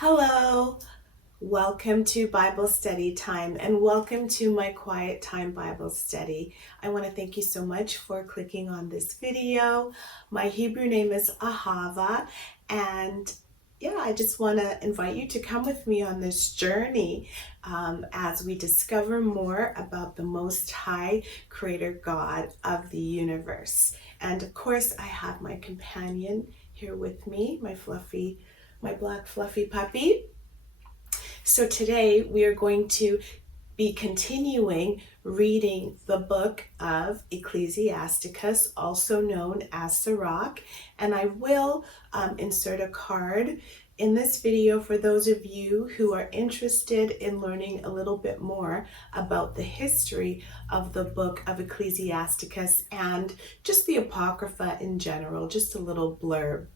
Hello, welcome to Bible study time and welcome to my quiet time Bible study. I want to thank you so much for clicking on this video. My Hebrew name is Ahava, and I just want to invite you to come with me on this journey as we discover more about the Most High Creator God of the universe. And of course, I have my companion here with me, my black fluffy puppy. So today we are going to be continuing reading the book of Ecclesiasticus, also known as Sirach, and I will insert a card in this video for those of you who are interested in learning a little bit more about the history of the book of Ecclesiasticus and just the apocrypha in general, just a little blurb.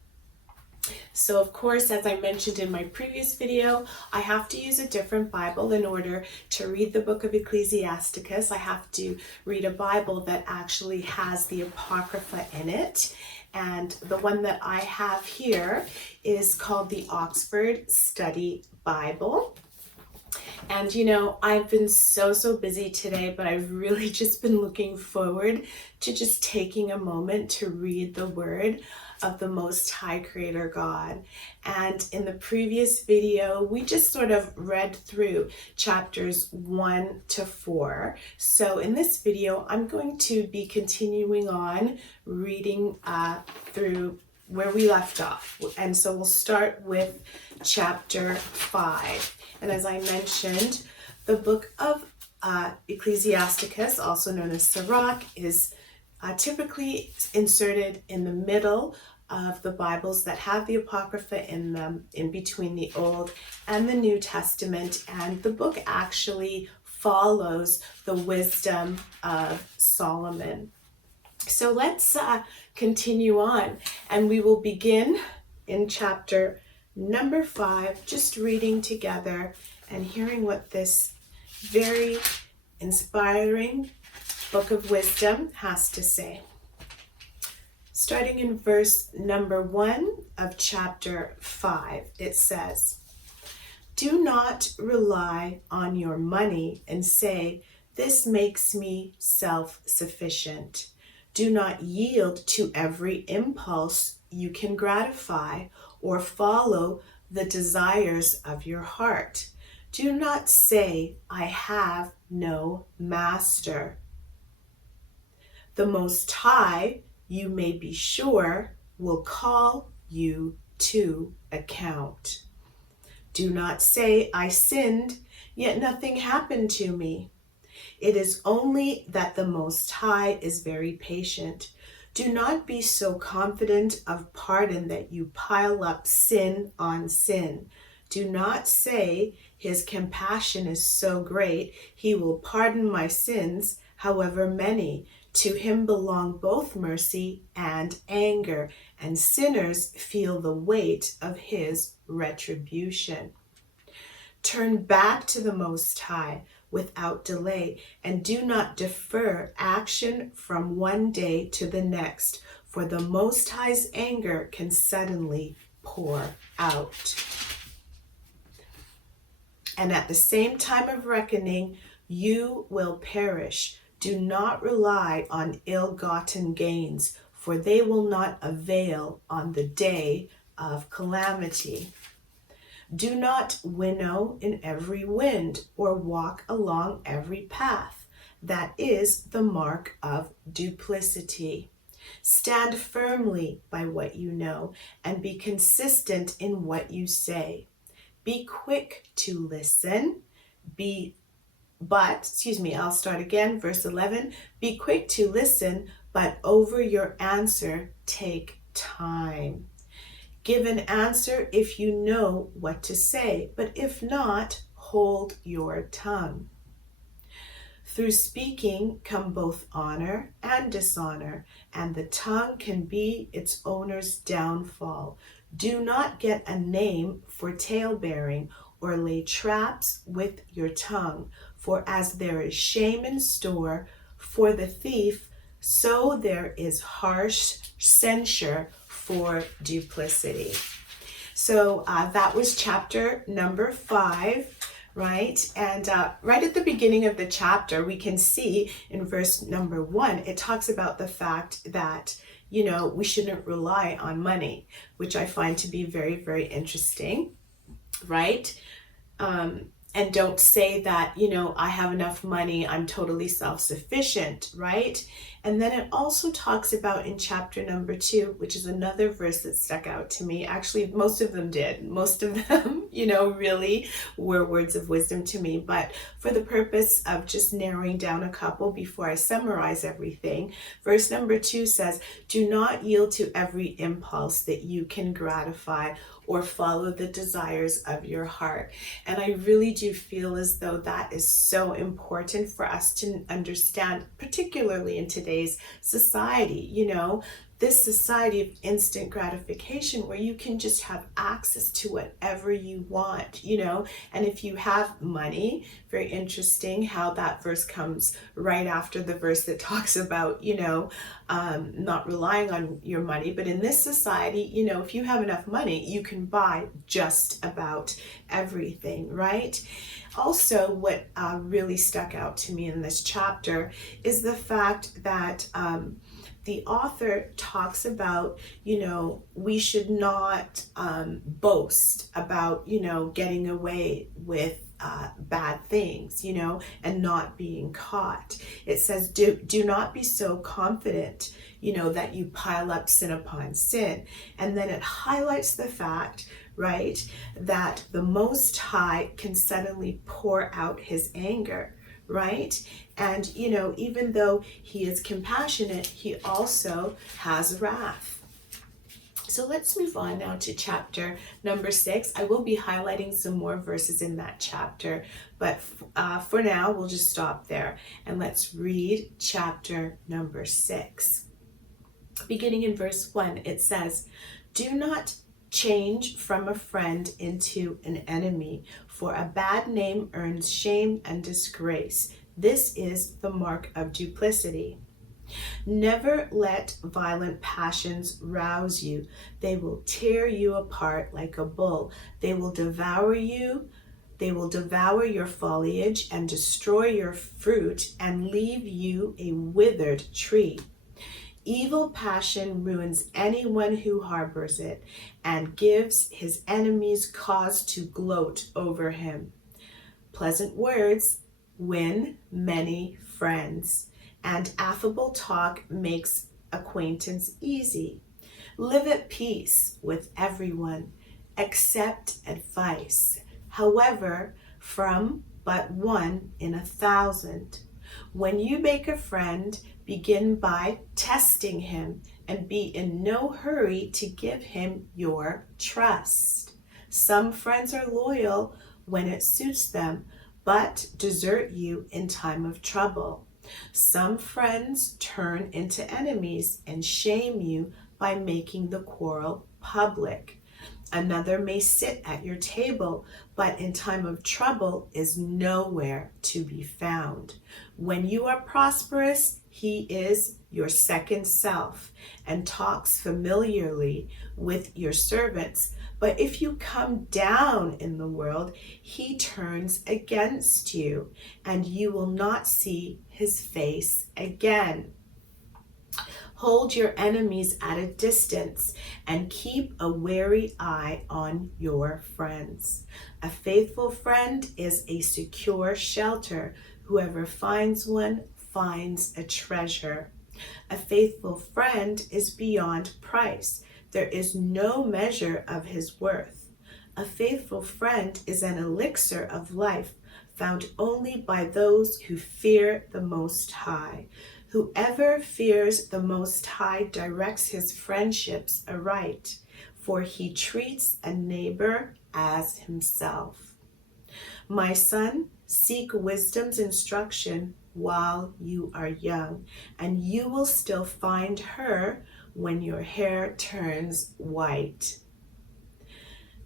So of course, as I mentioned in my previous video, I have to use a different Bible in order to read the book of Ecclesiasticus. I have to read a Bible that actually has the apocrypha in it. And the one that I have here is called the Oxford Study Bible. And I've been so busy today, but I've really just been looking forward to just taking a moment to read the word of the Most High Creator God. And in the previous video, we just sort of read through chapters 1 to 4. So in this video, I'm going to be continuing on reading through where we left off. And so we'll start with chapter 5. And as I mentioned, the book of Ecclesiasticus, also known as Sirach, is typically inserted in the middle of the Bibles that have the Apocrypha in them, in between the Old and the New Testament. And the book actually follows the wisdom of Solomon. So let's continue on, and we will begin in chapter number 5, just reading together and hearing what this very inspiring book of wisdom has to say. Starting in verse number 1 of chapter 5, it says, "Do not rely on your money and say, 'This makes me self-sufficient.' Do not yield to every impulse you can gratify or follow the desires of your heart. Do not say, 'I have no master.' The Most High, you may be sure, will call you to account. Do not say, 'I sinned, yet nothing happened to me.' It is only that the Most High is very patient. Do not be so confident of pardon that you pile up sin on sin. Do not say, 'His compassion is so great, he will pardon my sins, however many.' To him belong both mercy and anger, and sinners feel the weight of his retribution. Turn back to the Most High without delay, and do not defer action from one day to the next, for the Most High's anger can suddenly pour out. And at the same time of reckoning, you will perish. Do not rely on ill-gotten gains, for they will not avail on the day of calamity. Do not winnow in every wind or walk along every path. That is the mark of duplicity. Stand firmly by what you know and be consistent in what you say. Be quick to listen. I'll start again, verse 11. Be quick to listen, but over your answer, take time. Give an answer if you know what to say, but if not, hold your tongue. Through speaking come both honor and dishonor, and the tongue can be its owner's downfall. Do not get a name for tale-bearing or lay traps with your tongue, for as there is shame in store for the thief, so there is harsh censure for duplicity." So that was chapter number 5, right? And right at the beginning of the chapter, we can see in verse number 1, it talks about the fact that, you know, we shouldn't rely on money, which I find to be very, very interesting, right? And don't say that, you know, I have enough money, I'm totally self-sufficient, right? And then it also talks about in chapter number 2, which is another verse that stuck out to me. Actually, most of them did. Most of them, you know, really were words of wisdom to me. But for the purpose of just narrowing down a couple before I summarize everything, verse number 2 says, do not yield to every impulse that you can gratify or follow the desires of your heart. And I really do feel as though that is so important for us to understand, particularly in today's society, you know, this society of instant gratification where you can just have access to whatever you want, you know, and if you have money, very interesting how that verse comes right after the verse that talks about, you know, not relying on your money. But in this society, you know, if you have enough money, you can buy just about everything, right? Also, what really stuck out to me in this chapter is the fact that the author talks about, you know, we should not boast about, you know, getting away with bad things, you know, and not being caught. It says, do not be so confident, you know, that you pile up sin upon sin. And then it highlights the fact, right, that the Most High can suddenly pour out his anger, right? And, you know, even though he is compassionate, he also has wrath. So let's move on now to chapter number 6. I will be highlighting some more verses in that chapter, but for now, we'll just stop there and let's read chapter number 6. Beginning in verse 1, it says, do not change from a friend into an enemy, for a bad name earns shame and disgrace. This is the mark of duplicity. Never let violent passions rouse you. They will tear you apart like a bull. They will devour you. They will devour your foliage and destroy your fruit and leave you a withered tree. Evil passion ruins anyone who harbors it and gives his enemies cause to gloat over him. Pleasant words win many friends, and affable talk makes acquaintance easy. Live at peace with everyone. Accept advice, however, from but one in 1,000. When you make a friend, begin by testing him and be in no hurry to give him your trust. Some friends are loyal when it suits them, but desert you in time of trouble. Some friends turn into enemies and shame you by making the quarrel public. Another may sit at your table, but in time of trouble is nowhere to be found. When you are prosperous, he is your second self and talks familiarly with your servants. But if you come down in the world, he turns against you, and you will not see his face again. Hold your enemies at a distance and keep a wary eye on your friends. A faithful friend is a secure shelter. Whoever finds one finds a treasure. A faithful friend is beyond price. There is no measure of his worth. A faithful friend is an elixir of life, found only by those who fear the Most High. Whoever fears the Most High directs his friendships aright, for he treats a neighbor as himself. My son, seek wisdom's instruction while you are young, and you will still find her when your hair turns white.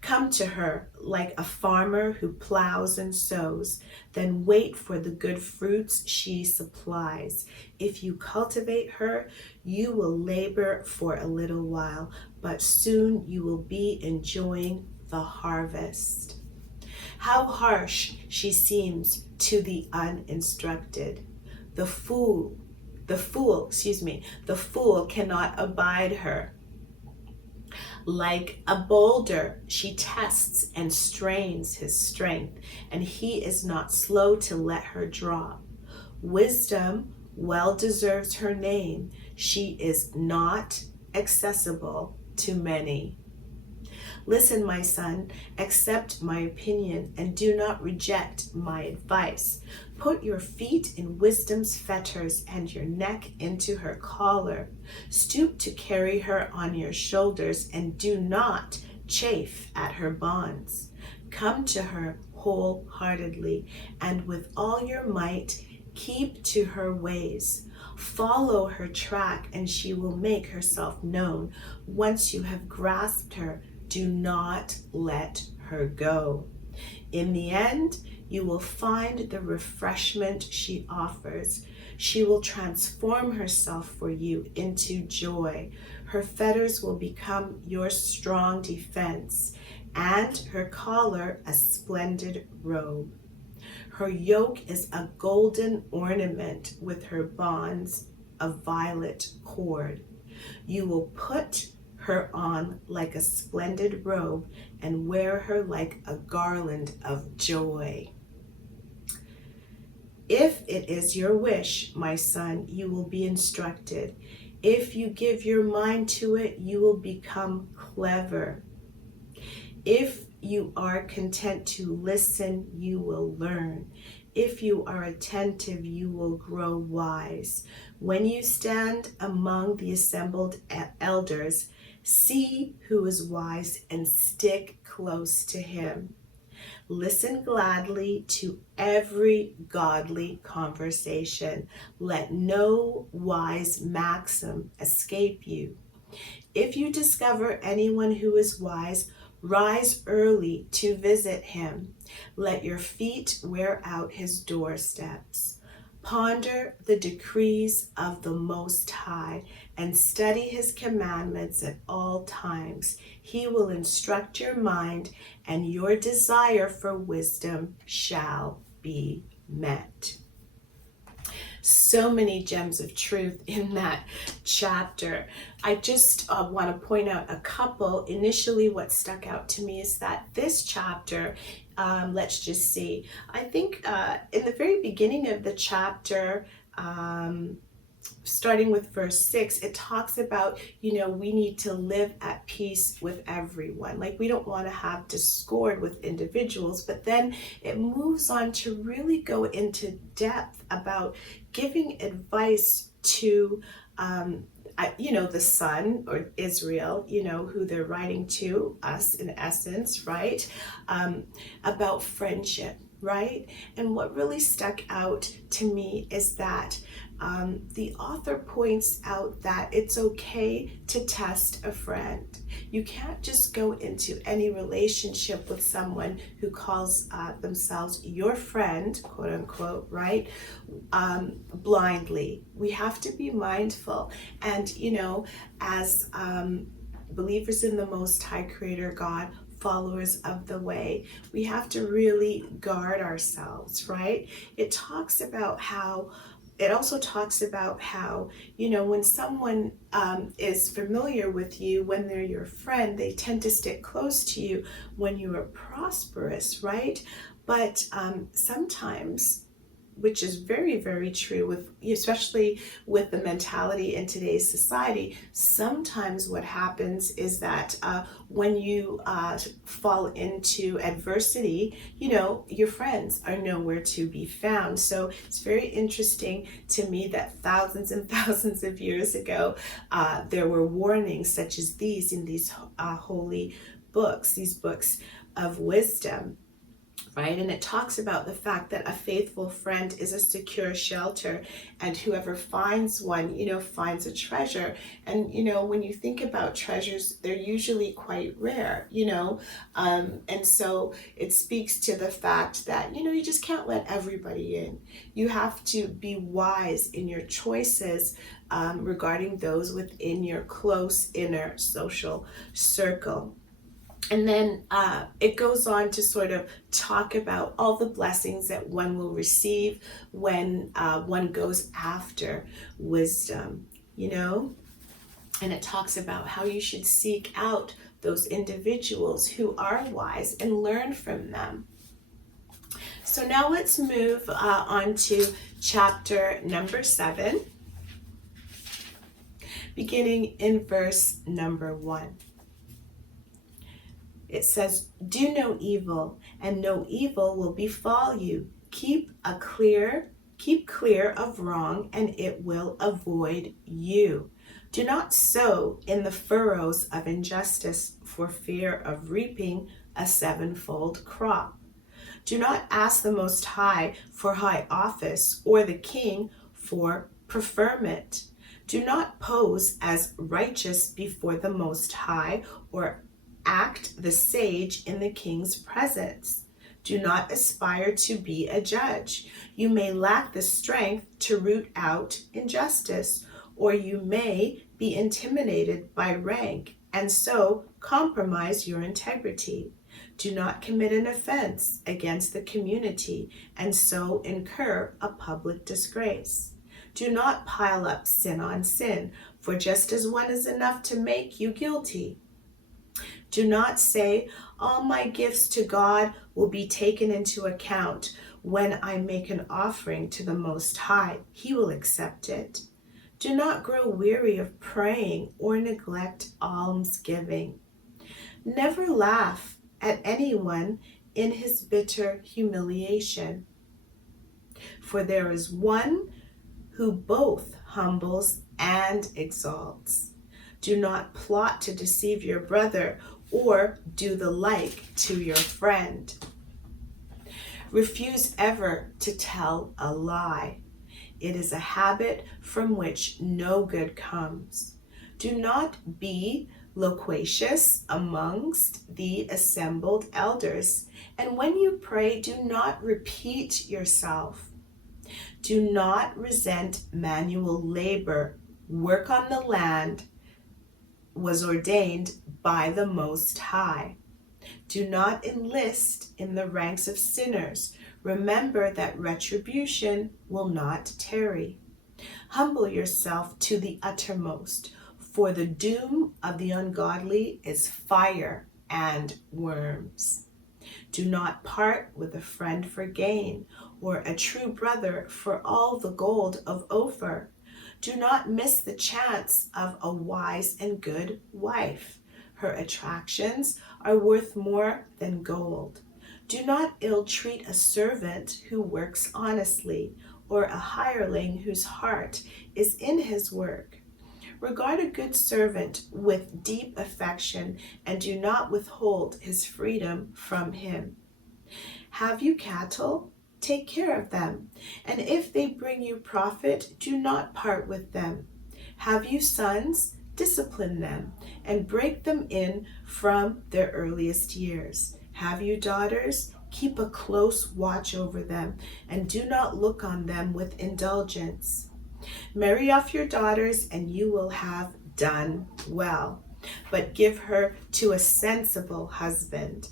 Come to her like a farmer who plows and sows, then wait for the good fruits she supplies. If you cultivate her, you will labor for a little while, but soon you will be enjoying the harvest. How harsh she seems to the uninstructed. The fool cannot abide her. Like a boulder, she tests and strains his strength, and he is not slow to let her drop. Wisdom well deserves her name. She is not accessible to many. Listen, my son, accept my opinion and do not reject my advice. Put your feet in wisdom's fetters and your neck into her collar. Stoop to carry her on your shoulders and do not chafe at her bonds. Come to her wholeheartedly and with all your might, keep to her ways. Follow her track and she will make herself known. Once you have grasped her, do not let her go. In the end, you will find the refreshment she offers. She will transform herself for you into joy. Her fetters will become your strong defense, and her collar a splendid robe. Her yoke is a golden ornament with her bonds of violet cord. You will put her on like a splendid robe and wear her like a garland of joy. If it is your wish, my son, you will be instructed. If you give your mind to it, you will become clever. If you are content to listen, you will learn. If you are attentive, you will grow wise. When you stand among the assembled elders, see who is wise and stick close to him. Listen gladly to every godly conversation. Let no wise maxim escape you. If you discover anyone who is wise, rise early to visit him. Let your feet wear out his doorsteps. Ponder the decrees of the Most High and study his commandments at all times. He will instruct your mind, and your desire for wisdom shall be met. So many gems of truth in that chapter. I just want to point out a couple. Initially, what stuck out to me is that this chapter, let's just see, I think in the very beginning of the chapter, starting with verse 6, it talks about, we need to live at peace with everyone. Like, we don't want to have discord with individuals, but then it moves on to really go into depth about giving advice to, the son, or Israel, who they're writing to, us in essence, right? About friendship, right? And what really stuck out to me is that the author points out that it's okay to test a friend. You can't just go into any relationship with someone who calls themselves your friend, quote unquote, right? Blindly. We have to be mindful. And, as believers in the Most High Creator God, followers of the way, we have to really guard ourselves, right? It also talks about how, when someone is familiar with you, when they're your friend, they tend to stick close to you when you are prosperous, right? But sometimes, which is very, very true, especially with the mentality in today's society, sometimes what happens is that when you fall into adversity, your friends are nowhere to be found. So it's very interesting to me that thousands and thousands of years ago, there were warnings such as these in these holy books, these books of wisdom. right? And it talks about the fact that a faithful friend is a secure shelter, and whoever finds one, finds a treasure. And, when you think about treasures, they're usually quite rare, and so it speaks to the fact that, you just can't let everybody in. You have to be wise in your choices regarding those within your close inner social circle. And then it goes on to sort of talk about all the blessings that one will receive when one goes after wisdom, And it talks about how you should seek out those individuals who are wise and learn from them. So now let's move on to chapter number 7, beginning in verse number 1. It says, "Do no evil, and no evil will befall you. Keep clear of wrong, and it will avoid you. Do not sow in the furrows of injustice for fear of reaping a sevenfold crop. Do not ask the Most High for high office, or the king for preferment. Do not pose as righteous before the Most High, or act the sage in the king's presence. Do not aspire to be a judge. You may lack the strength to root out injustice, or you may be intimidated by rank and so compromise your integrity. Do not commit an offense against the community and so incur a public disgrace. Do not pile up sin on sin, for just as one is enough to make you guilty. Do not say, all my gifts to God will be taken into account. When I make an offering to the Most High, He will accept it. Do not grow weary of praying or neglect almsgiving. Never laugh at anyone in his bitter humiliation, for there is one who both humbles and exalts. Do not plot to deceive your brother or do the like to your friend. Refuse ever to tell a lie. It is a habit from which no good comes. Do not be loquacious amongst the assembled elders, and when you pray, do not repeat yourself. Do not resent manual labor. Work on the land was ordained by the Most High. Do not enlist in the ranks of sinners. Remember that retribution will not tarry. Humble yourself to the uttermost, for the doom of the ungodly is fire and worms. Do not part with a friend for gain, or a true brother for all the gold of Ophir. Do not miss the chance of a wise and good wife. Her attractions are worth more than gold. Do not ill-treat a servant who works honestly, or a hireling whose heart is in his work. Regard a good servant with deep affection, and do not withhold his freedom from him. Have you cattle? Take care of them, and if they bring you profit, do not part with them. Have you sons? Discipline them, and break them in from their earliest years. Have you daughters? Keep a close watch over them, and do not look on them with indulgence. Marry off your daughters, and you will have done well, but give her to a sensible husband.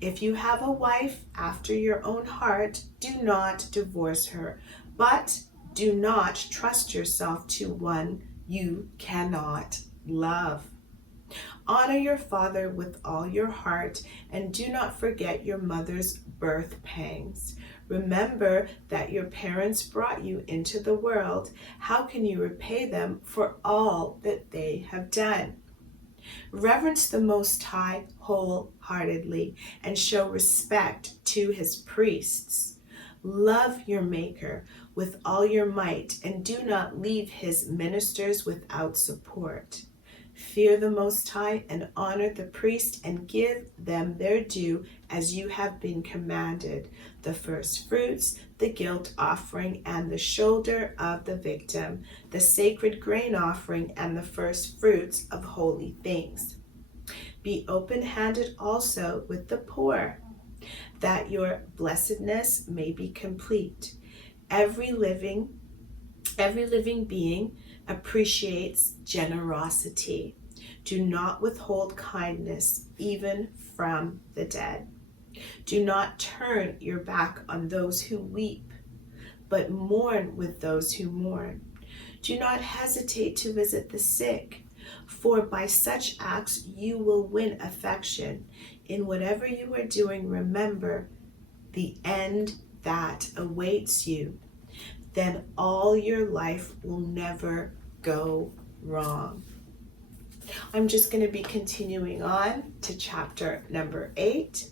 If you have a wife after your own heart, do not divorce her, but do not trust yourself to one you cannot love. Honor your father with all your heart, and do not forget your mother's birth pangs. Remember that your parents brought you into the world. How can you repay them for all that they have done? Reverence the Most High wholeheartedly, and show respect to his priests. Love your Maker with all your might, and do not leave his ministers without support. Fear the Most High and honor the priest and give them their due as you have been commanded, the first fruits, the guilt offering, and the shoulder of the victim, the sacred grain offering, and the first fruits of holy things. Be open-handed also with the poor, that your blessedness may be complete. Every living being appreciates generosity. Do not withhold kindness, even from the dead. Do not turn your back on those who weep, but mourn with those who mourn. Do not hesitate to visit the sick, for by such acts you will win affection. In whatever you are doing, remember the end that awaits you. Then all your life will never go wrong. I'm just going to be continuing on to chapter number 8,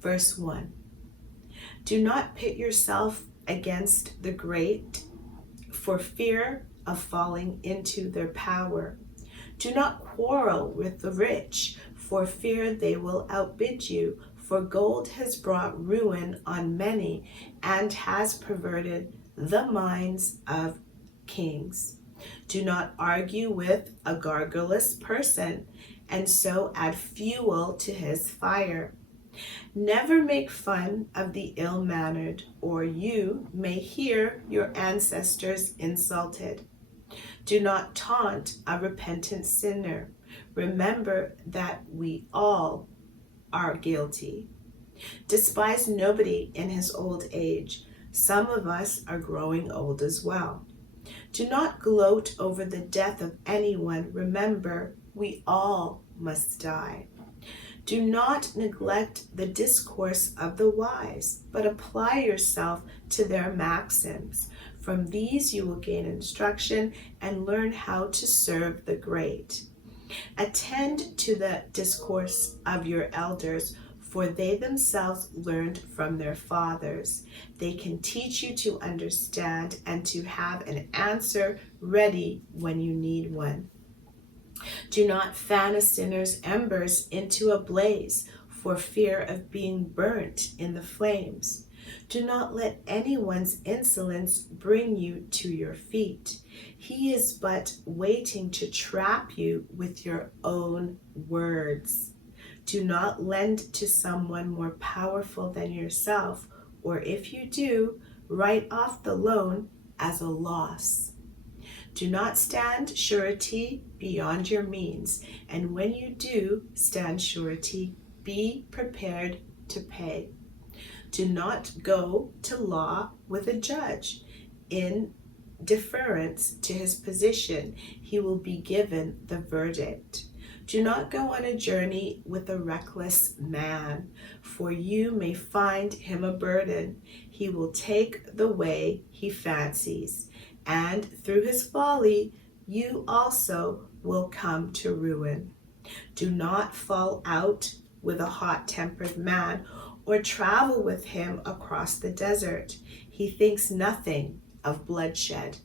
verse 1. Do not pit yourself against the great for fear of falling into their power. Do not quarrel with the rich for fear they will outbid you. For gold has brought ruin on many and has perverted the minds of kings. Do not argue with a garrulous person and so add fuel to his fire. Never make fun of the ill-mannered, or you may hear your ancestors insulted. Do not taunt a repentant sinner. Remember that we all are guilty. Despise nobody in his old age. Some of us are growing old as well. Do not gloat over the death of anyone. Remember, we all must die. Do not neglect the discourse of the wise, but apply yourself to their maxims. From these you will gain instruction and learn how to serve the great. Attend to the discourse of your elders, for they themselves learned from their fathers. They can teach you to understand and to have an answer ready when you need one. Do not fan a sinner's embers into a blaze for fear of being burnt in the flames. Do not let anyone's insolence bring you to your feet. He is but waiting to trap you with your own words. Do not lend to someone more powerful than yourself, or if you do, write off the loan as a loss. Do not stand surety beyond your means, and when you do stand surety, be prepared to pay. Do not go to law with a judge. In deference to his position, he will be given the verdict. Do not go on a journey with a reckless man, for you may find him a burden. He will take the way he fancies, and through his folly, you also will come to ruin. Do not fall out with a hot-tempered man, or travel with him across the desert. He thinks nothing of bloodshed.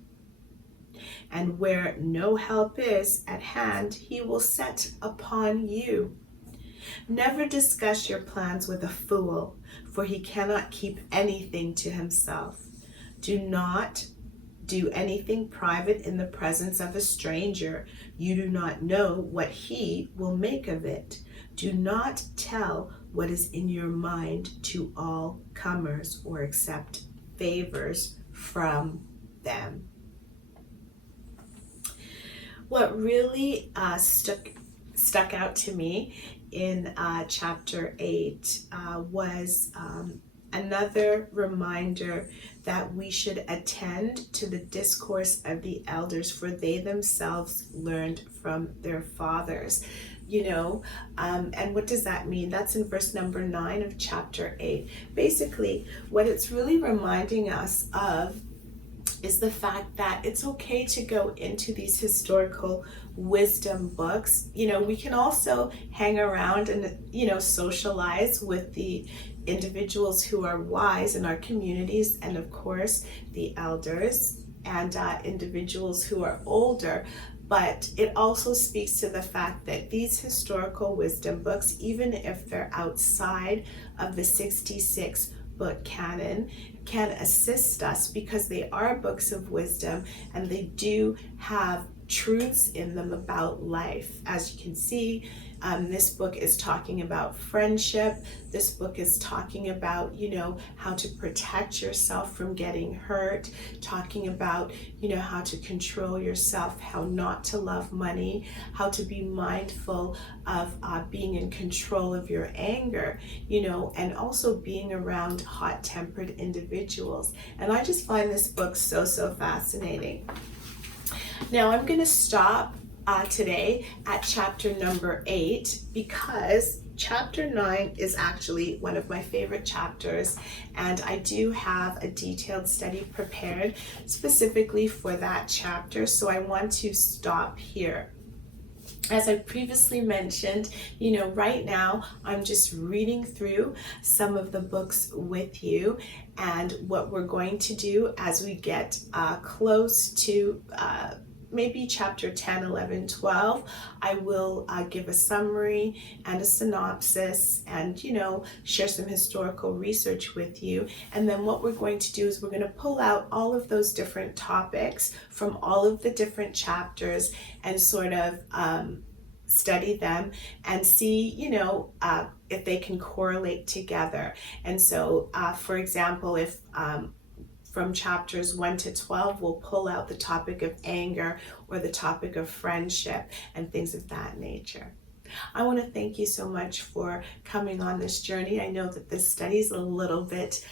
And where no help is at hand, he will set upon you. Never discuss your plans with a fool, for he cannot keep anything to himself. Do not do anything private in the presence of a stranger. You do not know what he will make of it. Do not tell what is in your mind to all comers or accept favors from them. What really stuck out to me in chapter 8 was another reminder that we should attend to the discourse of the elders, for they themselves learned from their fathers. And what does that mean? That's in verse number 9 of chapter 8. Basically, what it's really reminding us of is the fact that it's okay to go into these historical wisdom books. We can also hang around and, socialize with the individuals who are wise in our communities, and of course, the elders and individuals who are older. but it also speaks to the fact that these historical wisdom books, even if they're outside of the 66 book canon, can assist us because they are books of wisdom and they do have truths in them about life. As you can see, this book is talking about friendship. This book is talking about, how to protect yourself from getting hurt, talking about, how to control yourself, how not to love money, how to be mindful of being in control of your anger, and also being around hot-tempered individuals. And I just find this book so fascinating. Now I'm going to stop today at chapter number 8 because chapter 9 is actually one of my favorite chapters, and I do have a detailed study prepared specifically for that chapter, so I want to stop here. As I previously mentioned, right now I'm just reading through some of the books with you, and what we're going to do as we get close to maybe chapter 10, 11, 12, I will give a summary and a synopsis and, share some historical research with you. And then what we're going to do is we're going to pull out all of those different topics from all of the different chapters and sort of study them and see, if they can correlate together. And so, for example, if from chapters 1 to 12, we'll pull out the topic of anger or the topic of friendship and things of that nature. I want to thank you so much for coming on this journey. I know that this study is a little bit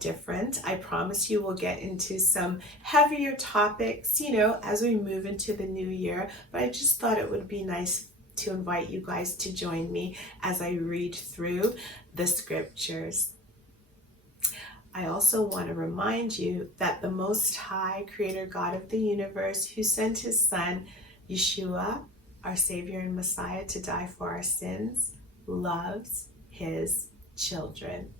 different. I promise you we'll get into some heavier topics, as we move into the new year, but I just thought it would be nice to invite you guys to join me as I read through the scriptures. I also want to remind you that the Most High Creator God of the universe, who sent his Son, Yeshua, our Savior and Messiah, to die for our sins, loves his children.